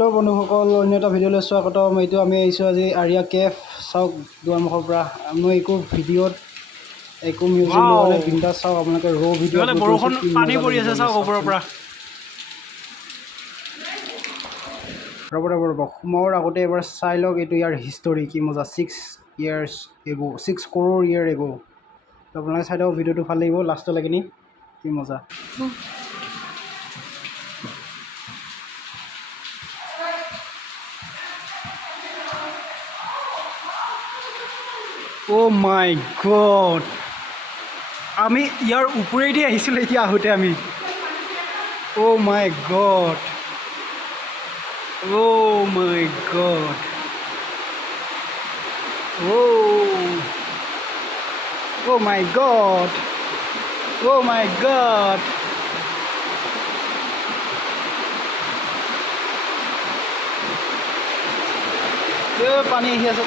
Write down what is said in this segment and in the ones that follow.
হেল্ল' বন্ধুসকল, অন্য এটা ভিডিঅ'লৈ স্বাগতম। এইটো আমি আহিছোঁ আজি আৰিয়া কেফ। চাওক দুৱাৰমুখৰ পৰা মই একো ভিডিঅ'ত একো মিউজিক লোৱা নাই, বিন্দাছ চাওক আপোনালোকে ৰ' ভিডিঅ' আপলোড কৰিছোঁ। কি পানী মজা পৰি লাগিব আছে চাওক ওপৰৰ পৰা। ৰ'ব সোমাবৰ আগতে এবাৰ চাই লওক এইটো ইয়াৰ হিষ্টৰী কি মজা। 6 years এগো, 6 crore year এগো। তো আপোনালোকে চাই থাকক, ভিডিঅ'টো ভাল লাগিব লাষ্টলৈকে নি, কি মজা। অ' মাই গড, আমি ইয়াৰ ওপৰেদি আহিছিলোঁ এতিয়া আহোঁতে আমি। অ' মাই গড, অ' মাই গড, অ' মাই গড, অ' মাই গড। पानी आহি আছে।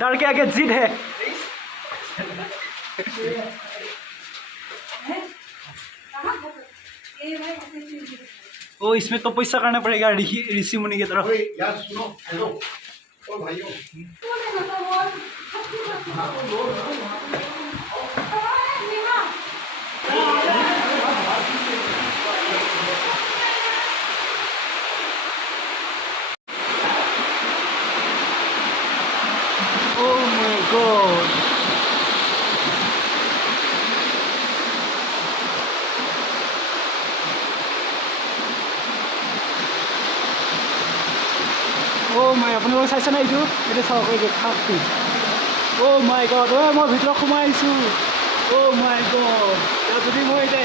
डर के आगे जिद है। ओ इसमें तो पैसा करना पड़ेगा ऋषि मुनि की तरफ। यार सुनो, हेलो ओ भाइयों, Oh my god. Oh my, আপোনালোকে চাইছে নাই এইটো? এইটো চাওক, এইটো খাপটো। Oh my god, মই ভিতৰত সোমাই আহিছোঁ। Oh my god, যদি মই এতিয়া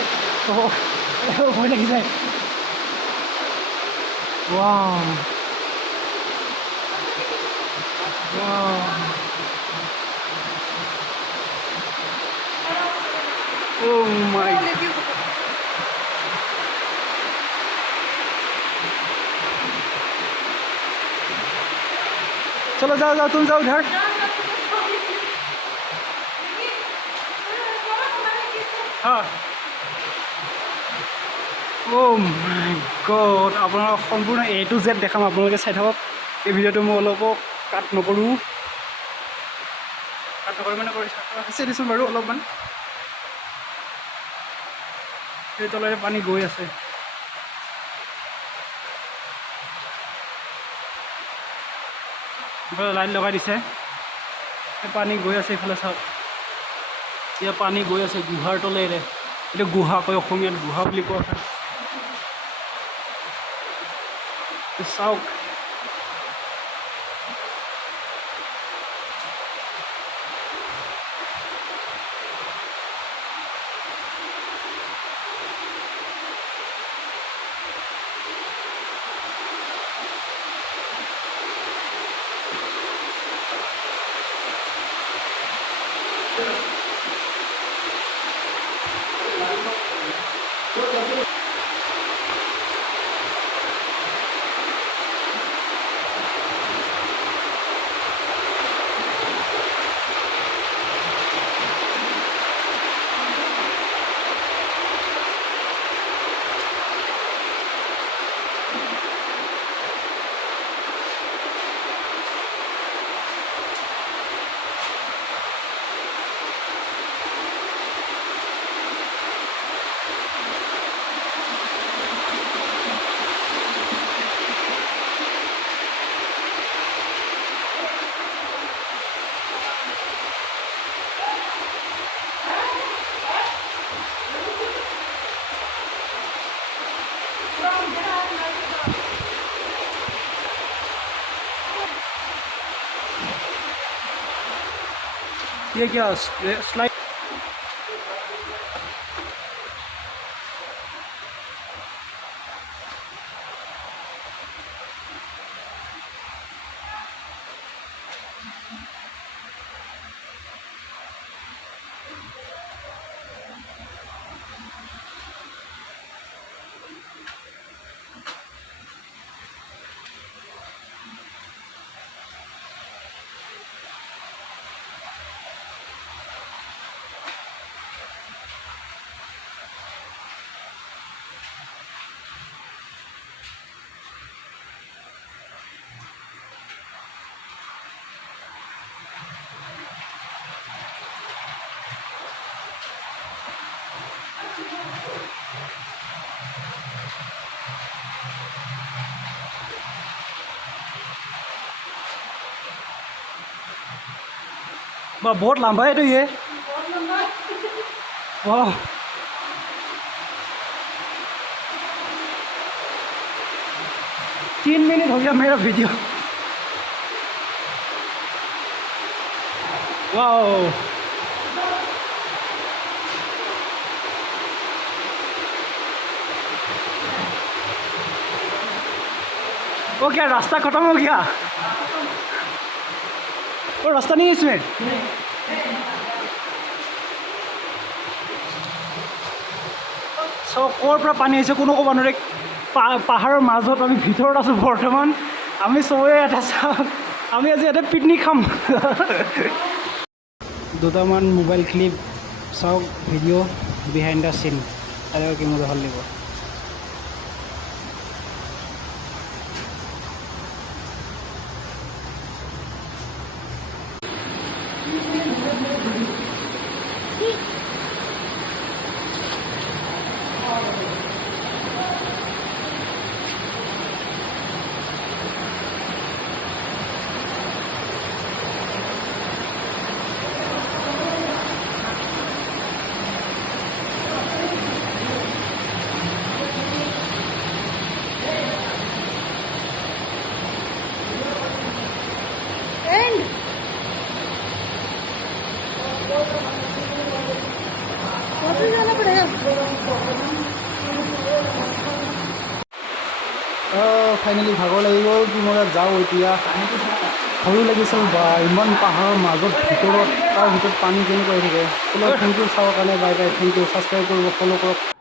ভয় লাগি যায়। Wow. Wow. Oh my. चलो जाओ जाओ, तुम जाओ उधर। हाँ। Oh my god, আপোনালোকক সম্পূৰ্ণ A to Z দেখাম, আপোনালোকে চাই থাকক। এই ভিডিঅ'টো মই অলপো কাট নকৰোঁ। কাট নকৰি মানে আছে দিছোঁ বাৰু অলপমান। সেই তলেৰে পানী গৈ আছে। ইফালে লাইট লগাই দিছে, পানী গৈ আছে এইফালে চাওক। এতিয়া পানী গৈ আছে গুহাৰ তলেৰে। এইটো গুহা কয় অসমীয়াত, গুহা বুলি কোৱা হয়। চাওক ये क्या स्लाइड। बहुत लंबा है तो ये वाह 3 मिनट हो गया मेरा वीडियो वाओ वो क्या रास्ता खत्म हो गया वो रास्ता नहीं है इसमें सो ক'ৰ পৰা পানী আহিছে কোনো ক'ব নোৱাৰে পাহাৰৰ মাজত আমি ভিতৰত আছোঁ বৰ্তমান আমি চবেই এটা চাওঁ আমি আজি এটা পিকনিক খাম দুটামান মোবাইল ক্লিপ চাওক ভিডিঅ' বিহাইণ্ড দ্য চিন আৰু কি মজা ভাল লাগিব ফাইনেলি ভাগৰ লাগি গ'ল কি মই যাওঁ এতিয়া ভয়ো লাগিছিল বা ইমান পাহাৰৰ মাজত ভিতৰত তাৰ ভিতৰত পানী কেনেকৈ থাকে ফ'ল' থেংক ইউ চাবৰ কাৰণে bye bye thank you subscribe কৰিব ফ'ল' কৰক